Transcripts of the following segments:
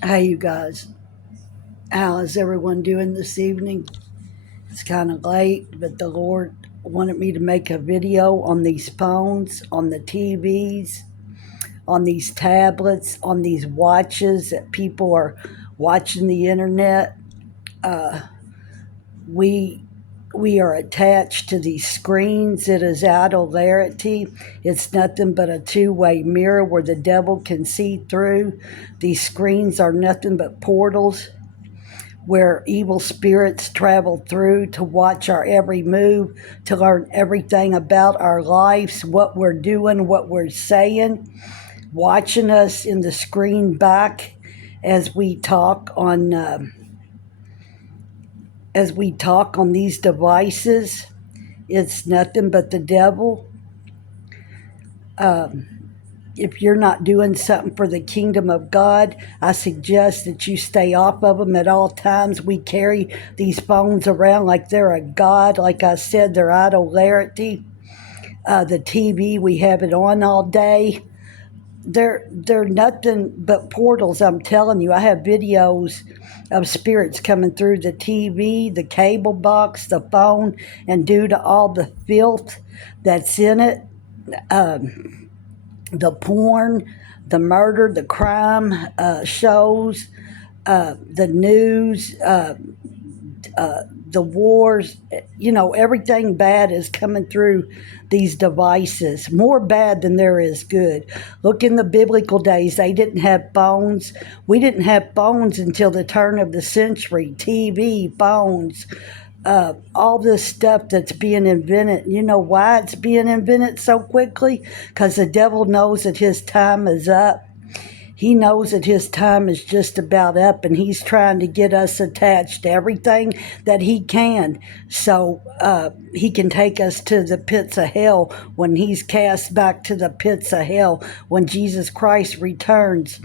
Hey, you guys. How is everyone doing this evening? It's kind of late, but the Lord wanted me to make a video on these phones, on the TVs, on these tablets, on these watches that people are watching the internet. We we are attached to these screens. It is idolarity. It's nothing but a two-way mirror where the devil can see through. These screens are nothing but portals where evil spirits travel through to watch our every move, to learn everything about our lives, what we're doing, what we're saying, watching us in the screen back as we talk on these devices. It's nothing but the devil. If you're not doing something for the kingdom of God, I suggest that you stay off of them at all times. We carry these phones around like they're a god. Like I said, they're idolarity. The TV, we have it on all day. They're nothing but portals. I'm telling you. I have videos of spirits coming through the TV, the cable box, the phone, and due to all the filth that's in it, the porn, the murder, the crime shows, the news, the wars, everything bad is coming through these devices. More bad than there is good. Look, in the biblical days, they didn't have phones. We didn't have phones until the turn of the century. TV, phones, all this stuff that's being invented. You know why it's being invented so quickly? Because the devil knows that his time is up. He knows that his time is just about up, and he's trying to get us attached to everything that he can, so he can take us to the pits of hell when he's cast back to the pits of hell when Jesus Christ returns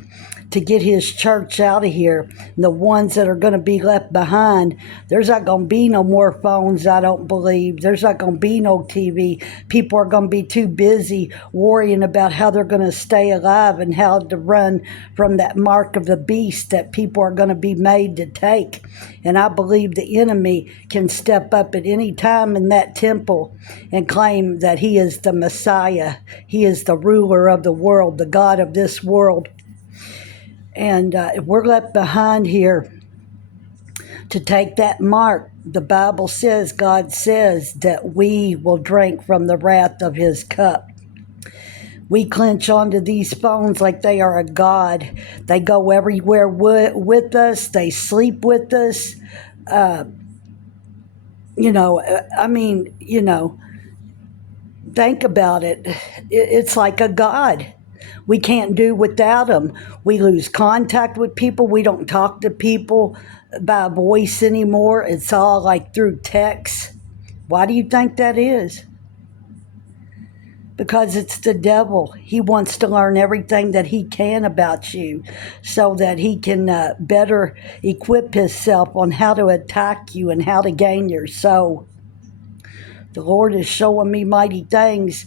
to get his church out of here. And the ones that are going to be left behind, there's not going to be no more phones, I don't believe. There's not going to be no TV. People are going to be too busy worrying about how they're going to stay alive and how to run from that mark of the beast that people are going to be made to take. And I believe the enemy can step up at any time in that temple and claim that he is the Messiah. He is the ruler of the world, the God of this world. And if we're left behind here to take that mark, the Bible says, God says that we will drink from the wrath of his cup. We clench onto these phones like they are a god. They go everywhere with us. They sleep with us. Think about it. It's like a god. We can't do without them. We lose contact with people. We don't talk to people by voice anymore. It's all like through text. Why do you think that is? Because it's the devil. He wants to learn everything that he can about you so that he can better equip himself on how to attack you and how to gain your soul. The Lord is showing me mighty things.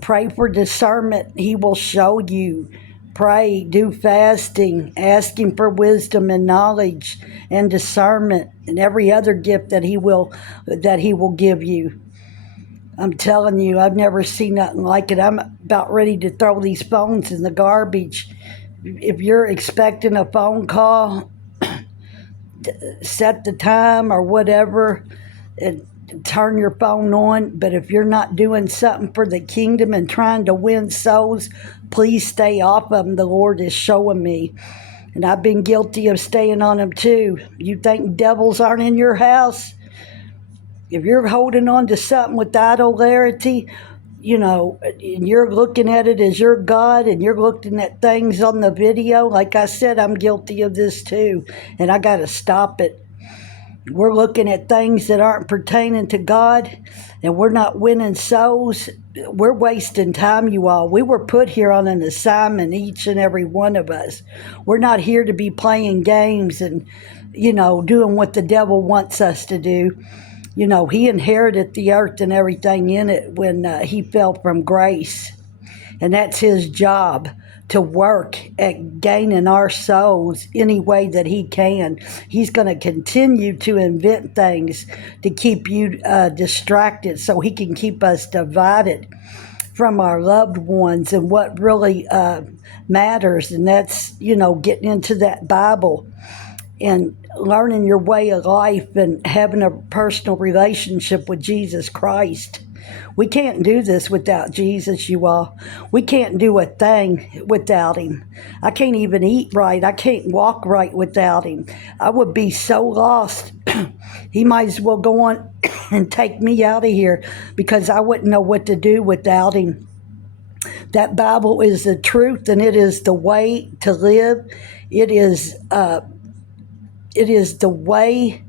Pray for discernment. He will show you. Pray, do fasting, asking for wisdom and knowledge and discernment and every other gift that he will give you. I'm telling you, I've never seen nothing like it. I'm about ready to throw these phones in the garbage. If you're expecting a phone call, set the time or whatever and turn your phone on. But if you're not doing something for the kingdom and trying to win souls, please stay off of them. The Lord is showing me. And I've been guilty of staying on them too. You think devils aren't in your house? If you're holding on to something with idolarity, and you're looking at it as your God and you're looking at things on the video, like I said, I'm guilty of this too. And I got to stop it. We're looking at things that aren't pertaining to God, and we're not winning souls. We're wasting time, you all. We were put here on an assignment, each and every one of us. We're not here to be playing games and, doing what the devil wants us to do. He inherited the earth and everything in it when he fell from grace. And that's his job, to work at gaining our souls any way that he can. He's going to continue to invent things to keep you distracted so he can keep us divided from our loved ones and what really matters. And that's, getting into that Bible and learning your way of life and having a personal relationship with Jesus Christ. We can't do this without Jesus, you all. We can't do a thing without him. I can't even eat right. I can't walk right without him. I would be so lost. He might as well go on and take me out of here because I wouldn't know what to do without him. That Bible is the truth and it is the way to live. It is the way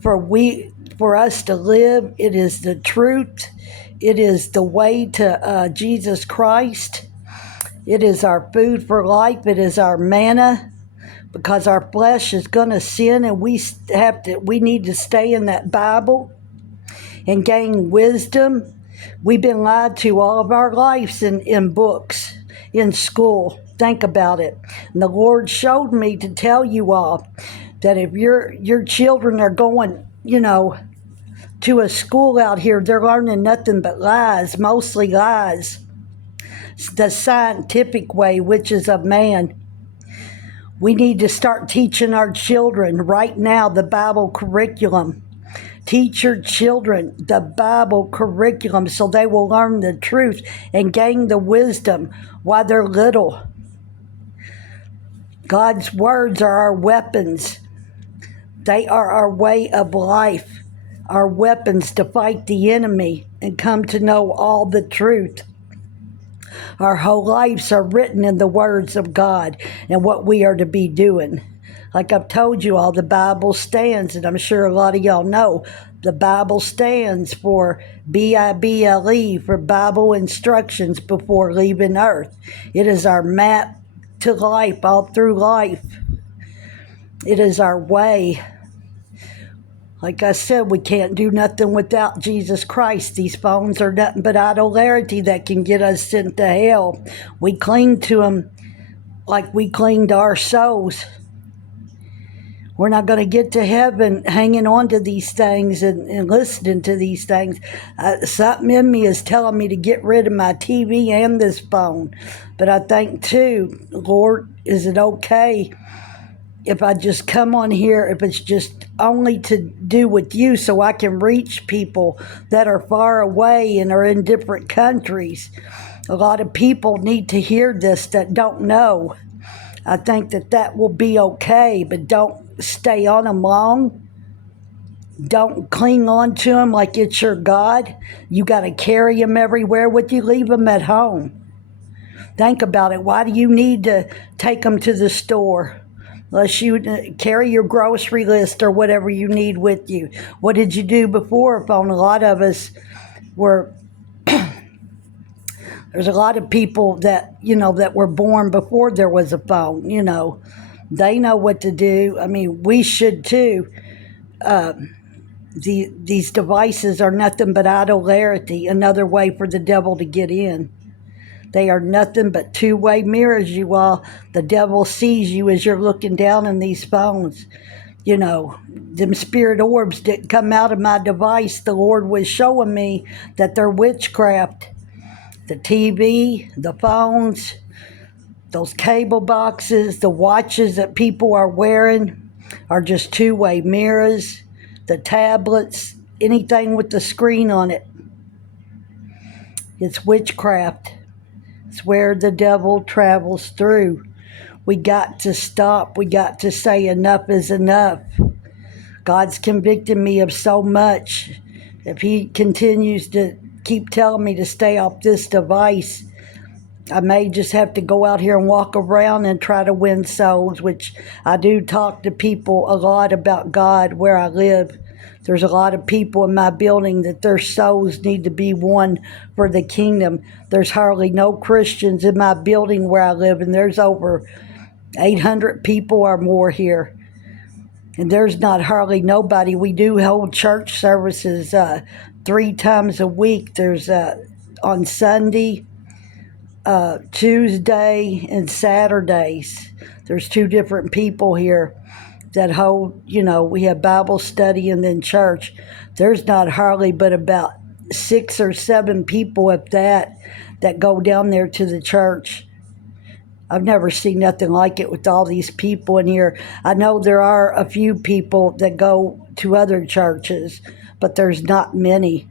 for us to live. It is the truth. It is the way to Jesus Christ. It is our food for life. It is our manna, because our flesh is going to sin, and we need to stay in that Bible and gain wisdom. We've been lied to all of our lives in books, in school. Think about it. And the Lord showed me to tell you all that if your children are going, to a school out here, they're learning nothing but lies, mostly lies. The scientific way, which is of man. We need to start teaching our children right now the Bible curriculum. Teach your children the Bible curriculum so they will learn the truth and gain the wisdom while they're little. God's words are our weapons. They are our way of life. Our weapons to fight the enemy and come to know all the truth. Our whole lives are written in the words of God and what we are to be doing. Like I've told you all, the Bible stands, and I'm sure a lot of y'all know, the Bible stands for Bible, for Bible instructions before leaving earth. It is our map to life, all through life. It is our way. Like I said, we can't do nothing without Jesus Christ. These phones are nothing but idolarity that can get us sent to hell. We cling to them like we cling to our souls. We're not going to get to heaven hanging on to these things and listening to these things. Something in me is telling me to get rid of my TV and this phone. But I think, too, Lord, is it okay if I just come on here, if it's just only to do with you so I can reach people that are far away and are in different countries? A lot of people need to hear this that don't know. I think that will be okay, but don't stay on them long. Don't cling on to them like it's your God. You got to carry them everywhere with you. Leave them at home. Think about it. Why do you need to take them to the store? Unless you carry your grocery list or whatever you need with you. What did you do before phone? A lot of us were, there's a lot of people that, that were born before there was a phone, They know what to do. I mean, we should too. These devices are nothing but idolarity, another way for the devil to get in. They are nothing but two-way mirrors, you all. The devil sees you as you're looking down in these phones. Them spirit orbs that come out of my device, the Lord was showing me that they're witchcraft. The TV, the phones, those cable boxes, the watches that people are wearing are just two-way mirrors. The tablets, anything with the screen on it. It's witchcraft. It's where the devil travels through. We got to stop. We got to say enough is enough. God's convicted me of so much. If he continues to keep telling me to stay off this device, I may just have to go out here and walk around and try to win souls, which I do talk to people a lot about God where I live. There's a lot of people in my building that their souls need to be won for the kingdom. There's hardly no Christians in my building where I live, and there's over 800 people or more here. And there's not hardly nobody. We do hold church services 3 times a week. There's on Sunday, Tuesday and Saturdays. There's two different people here that hold, we have Bible study and then church. There's not hardly but about 6 or 7 people, if that go down there to the church. I've never seen nothing like it with all these people in here. I know there are a few people that go to other churches, but there's not many.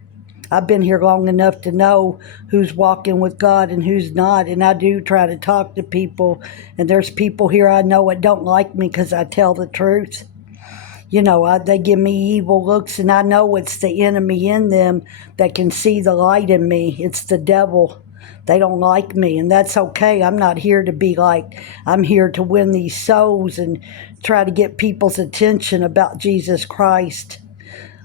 I've been here long enough to know who's walking with God and who's not, and I do try to talk to people, and there's people here I know that don't like me because I tell the truth. They give me evil looks, and I know it's the enemy in them that can see the light in me. It's the devil. They don't like me, and that's okay. I'm not here to be like. I'm here to win these souls and try to get people's attention about Jesus Christ.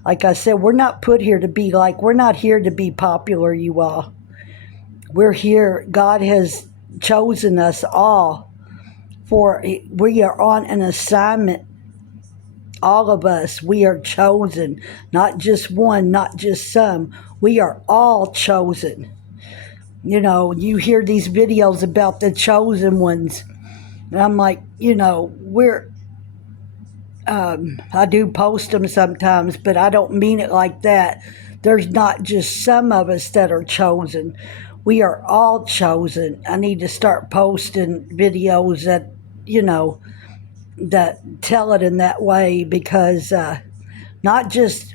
Like I said, we're not put here to be like. We're not here to be popular, you all. We're here. God has chosen us all we are on an assignment. All of us, we are chosen, not just one, not just some. We are all chosen. You hear these videos about the chosen ones, and I'm like, I do post them sometimes, but I don't mean it like that. There's not just some of us that are chosen. We are all chosen. I need to start posting videos that tell it in that way, because not just,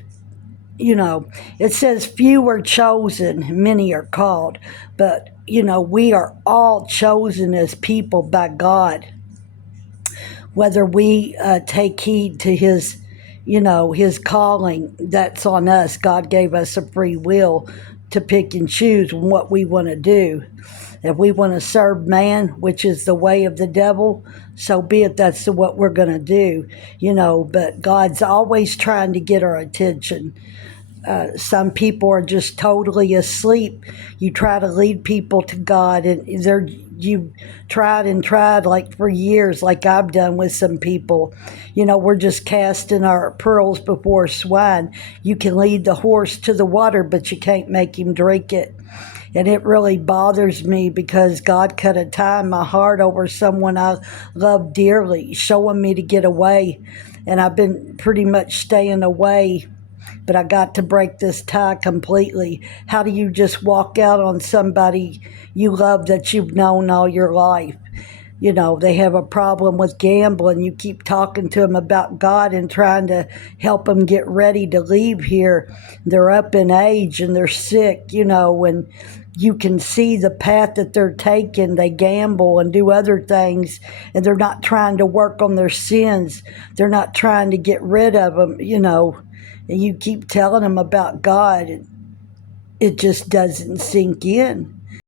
it says few are chosen, many are called. But, we are all chosen as people by God. Whether we take heed to his calling, that's on us. God gave us a free will to pick and choose what we want to do. If we want to serve man, which is the way of the devil, so be it. That's what we're going to do, but God's always trying to get our attention. Some people are just totally asleep. You try to lead people to God, and you tried and tried like for years, like I've done with some people. We're just casting our pearls before swine. You can lead the horse to the water, but you can't make him drink it. And it really bothers me, because God cut a tie in my heart over someone I love dearly, showing me to get away. And I've been pretty much staying away, but I got to break this tie completely. How do you just walk out on somebody you love that you've known all your life? They have a problem with gambling. You keep talking to them about God and trying to help them get ready to leave here. They're up in age and they're sick, and you can see the path that they're taking. They gamble and do other things, and they're not trying to work on their sins. They're not trying to get rid of them, and you keep telling them about God. It just doesn't sink in.